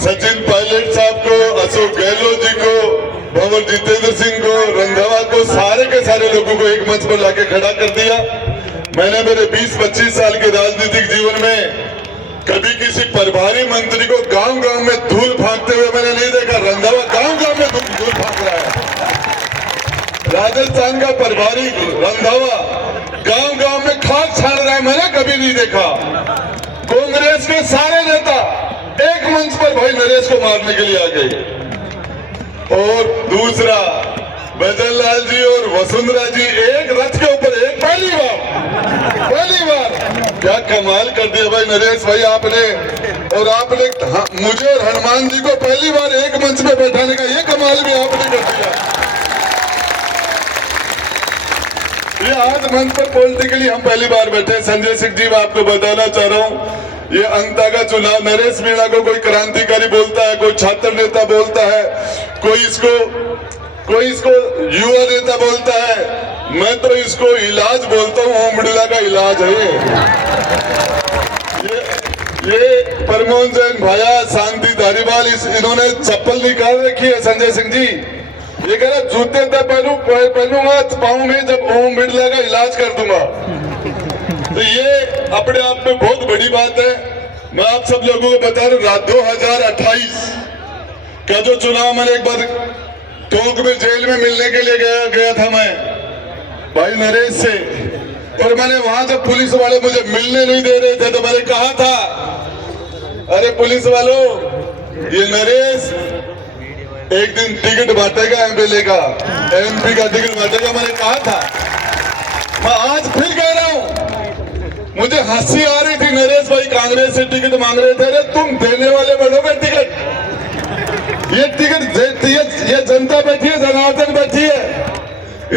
सचिन पायलट साहब को, अशोक गहलोत जी को, भंवर जितेंद्र सिंह को, रंधावा को, सारे के सारे लोगों को एक मंच पर लाके खड़ा कर दिया। मैंने मेरे 20-25 साल के राजनीतिक जीवन में कभी किसी प्रभारी मंत्री को गांव-गांव में धूल फांकते हुए मैंने नहीं देखा। रंधावा गांव-गांव में धूल फांक रहा है। राजस्थान का प्रभारी रंधावा गांव-गांव में खाक छान रहा है, मैंने कभी नहीं देखा। कांग्रेस के सारे नेता एक मंच पर भाई नरेश को मारने के लिए आ गए। और दूसरा, बजन लाल जी और वसुंधरा जी एक रथ के ऊपर एक, पहली बार क्या कमाल कर दिया भाई नरेश भाई आपने। और आपने मुझे और हनुमान जी को पहली बार एक मंच में बैठाने का ये कमाल भी आपने कर दिया। ये आज मंच पर पॉलिटिकली हम पहली बार बैठे। संजय सिंह जी, मैं आपको बताना चाह रहा हूँ, ये अंता का चुनाव, नरेश मीणा को कोई क्रांतिकारी बोलता है, कोई छात्र नेता बोलता है, कोई इसको युवा नेता बोलता है, मैं तो इसको इलाज बोलता हूँ। ओम बिड़ला का इलाज है ये परमोहन जैन भाया, शांति धारीवाल, इन्होंने चप्पल निकाल रखी है। संजय सिंह जी, ये कह रहा जूते तब पहनूंगा पाँव में जब ओम बिड़ला का इलाज कर दूंगा। तो ये अपने आप में बहुत बड़ी बात है। मैं आप सब लोगों को बता रहा हूँ, 2028 का जो चुनाव, मैंने एक बार टोंक में जेल में मिलने के लिए गया था मैं भाई नरेश से, और मैंने वहां जब पुलिस वाले मुझे मिलने नहीं दे रहे थे तो मैंने कहा था, अरे पुलिस वालों, ये नरेश एक दिन टिकट बांटेगा एमएलए का, एमपी का टिकट बांटेगा। मैंने कहा था, मैं आज फिर कह रहा हूं, मुझे हंसी आ रही थी। नरेश भाई कांग्रेस से टिकट मांग रहे थे, अरे तुम देने वाले बनोगे टिकट। ये टिकट ये जनता बैठी है, जनार्दन बैठी है।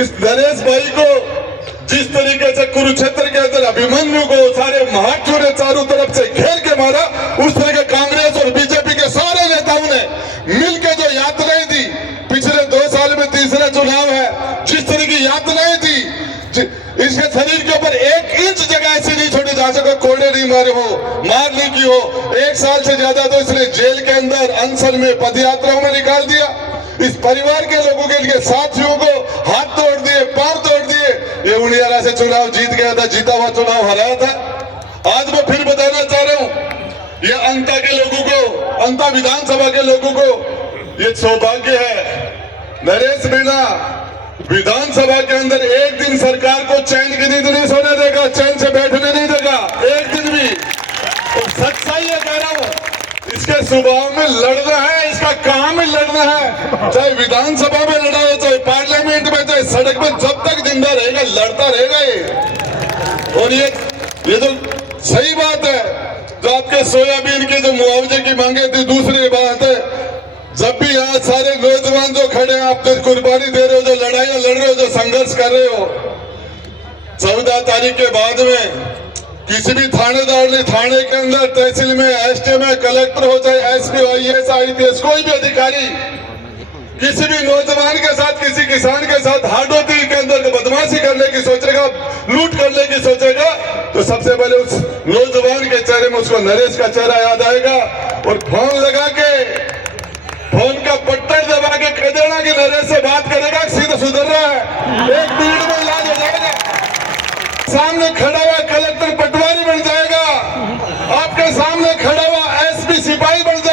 इस नरेश भाई को जिस तरीके से कुरुक्षेत्र के अंदर अभिमन्यु को सारे महात्मा ने चारों तरफ से घेर के मारा, उस तरह के कांग्रेस और बीजेपी के सारे नेताओं ने मिलकर जो यातनाएं दी, पिछले 2 साल में तीसरा चुनाव है, जिस तरह की यातनाएं दी, इसके शरीर के ऊपर 1 इंच जगह ऐसी नहीं छोड़ी जहां से कोई कोड़े नहीं मारे हो, मार नहीं की हो। 1 साल से ज्यादा तो इसने जेल के अंदर अनशन में, पदयात्राओं में निकाल दिया। इस परिवार के लोगों के लिए, साथियों को हाथ तोड़ दिए, पैर तोड़ दिए। ये उनियारा से चुनाव जीत गया था, जीता हुआ चुनाव हराया था। आज मैं फिर बताना चाह रहा हूं, ये अंता के लोगों को, अंता विधानसभा के लोगों को ये सौभाग्य है, नरेश मीणा विधानसभा के अंदर एक दिन सरकार को चैन की नींद नहीं सोने देगा, चैन से बैठने नहीं देगा, एक दिन भी। और सच्चाई ये कह रहा हूं, इसके स्वभाव में लड़ना है, इसका काम ही लड़ना है। चाहे विधानसभा में लड़ा हो, चाहे पार्लियामेंट में, चाहे सड़क में, जब तक जिंदा रहेगा लड़ता रहेगा ये। और ये तो सही बात है, जो आपके सोयाबीन के जो मुआवजे की मांगे थी। दूसरी बात है, जब भी यहाँ सारे नौजवान जो खड़े हैं, आप जो कुर्बानी दे रहे हो, जो लड़ाइयां लड़ रहे हो, जो संघर्ष कर रहे हो, 14 तारीख के बाद में किसी भी थानेदार ने, थाने के अंदर, तहसील में, एसटी में, कलेक्टर हो, चाहे एसपी, आईएएस, आईपीएस, कोई भी अधिकारी किसी भी नौजवान के साथ, किसी किसान के साथ हाडोती के अंदर बदमाशी करने की सोचेगा, लूट करने की सोचेगा, तो सबसे पहले उस नौजवान के चेहरे में उसको नरेश का चेहरा याद आएगा। और फोन लगा के, फोन का बटन दबा के कह देना कि नरेश से बात करेगा, सीधा सुधर रहा है, 1 मिनट में इलाज हो जाएगा। सामने खड़ा हुआ कलेक्टर पटवारी बन जाएगा, आपके सामने खड़ा हुआ एसपी सिपाही बन जाएगा।